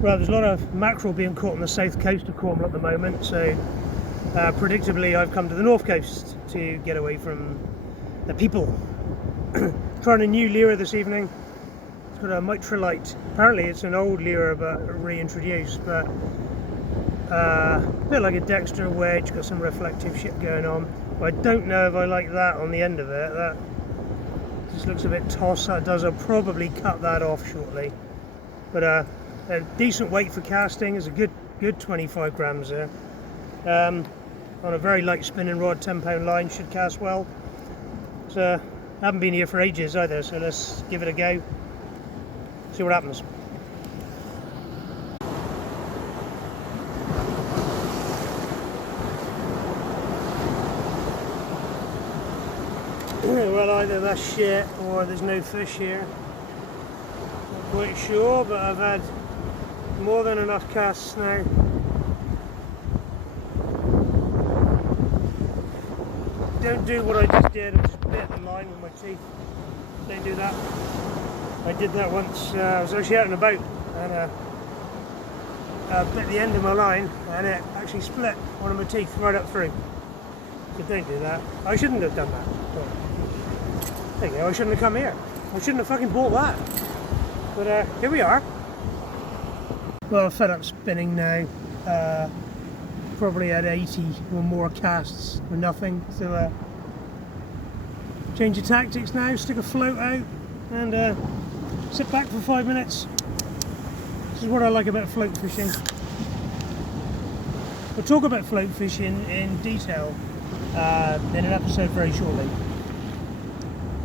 Well, there's a lot of mackerel being caught on the south coast of Cornwall at the moment, so predictably I've come to the north coast to get away from the people. Trying a new lure this evening. It's got a mitralite. Apparently it's an old lure but reintroduced, but a bit like a Dexter wedge, got some reflective shit going on. But I don't know if I like that on the end of it. That just looks a bit toss. That does. I'll probably cut that off shortly. But a decent weight for casting is a good 25 grams there. On a very light spinning rod, 10-pound line, should cast well. So I haven't been here for ages either, so let's give it a go, see what happens. Well, either that's shit or there's no fish here. Not quite sure, but I've had more than enough casts now. Don't do what I just did and just bit the line with my teeth. Don't do that. I did that once. I was actually out and about and bit the end of my line and it actually split one of my teeth right up through. So don't do that. I shouldn't have done that. But there you go, I shouldn't have come here. I shouldn't have fucking bought that. But here we are. Well, I'm fed up spinning now. Probably had 80 or more casts with nothing. So change of tactics now, stick a float out and sit back for 5 minutes. This is what I like about float fishing. We'll talk about float fishing in detail in an episode very shortly.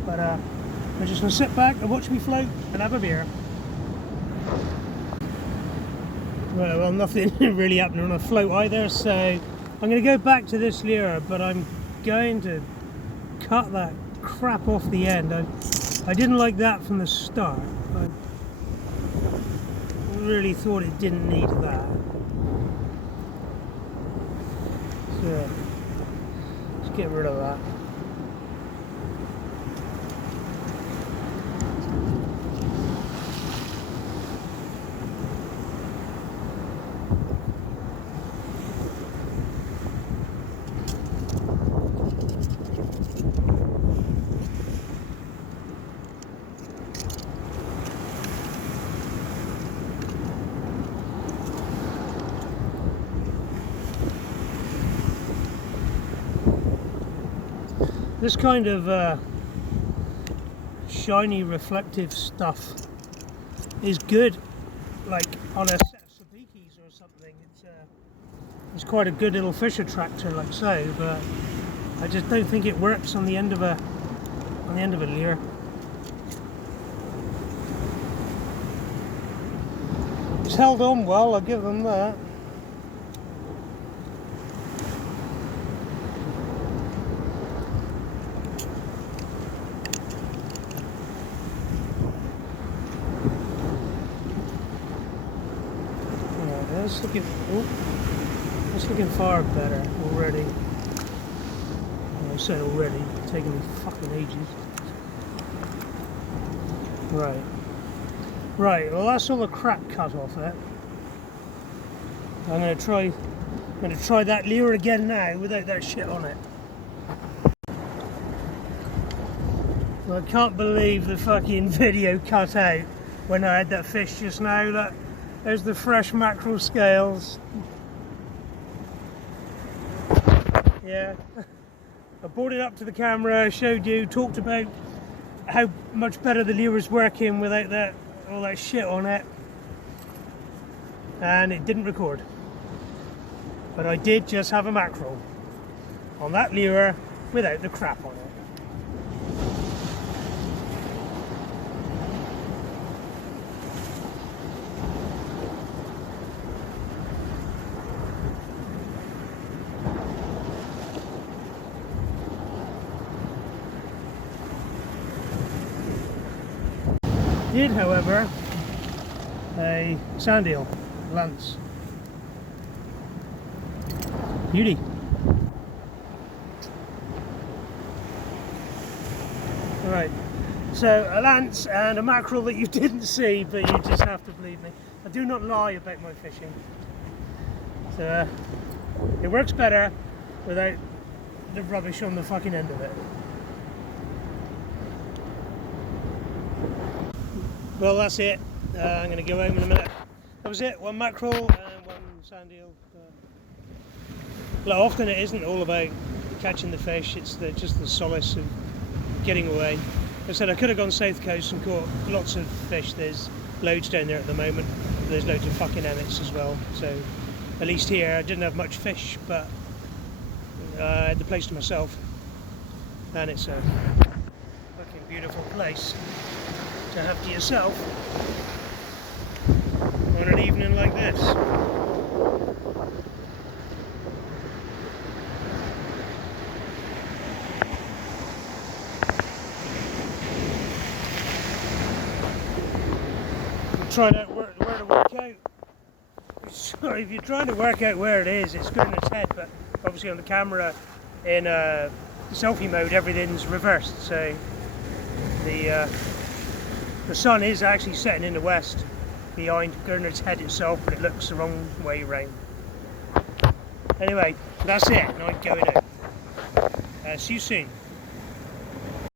But I'm just going to sit back and watch me float and have a beer. Well, nothing really happening on a float either, so I'm going to go back to this lure, but I'm going to cut that crap off the end. I didn't like that from the start. I really thought it didn't need that. So let's get rid of that. This kind of shiny reflective stuff is good, like on a set of sabikis or something. It's quite a good little fish attractor, like so, but I just don't think it works on the end of a lure. It's held on well, I'll give them that. It's looking far better already. I said already, it's taking me fucking ages. Right, well that's all the crap cut off it. I'm gonna try that lure again now without that shit on it. Well, I can't believe the fucking video cut out when I had that fish just now. Look, there's the fresh mackerel scales. Yeah, I brought it up to the camera, showed you, talked about how much better the lure is working without all that shit on it, and it didn't record. But I did just have a mackerel on that lure without the crap on it. Did, however, a sand eel, Lance. Beauty. Alright, so a lance and a mackerel that you didn't see, but you just have to believe me. I do not lie about my fishing. So it works better without the rubbish on the fucking end of it. Well, that's it. I'm going to go home in a minute. That was it. One mackerel and one sand eel. Well, often it isn't all about catching the fish. It's just the solace of getting away. Like I said, I could have gone south coast and caught lots of fish. There's loads down there at the moment. There's loads of fucking emmets as well. So at least here I didn't have much fish, but I had the place to myself. And it's a fucking beautiful place to have to yourself on an evening like this. I'm trying out where to work out. Sorry, if you're trying to work out where it is, it's good in its head, but obviously on the camera in selfie mode everything's reversed, so the sun is actually setting in the west behind Gurnard's Head itself, but it looks the wrong way round. Anyway, that's it, and I'm going out. See you soon.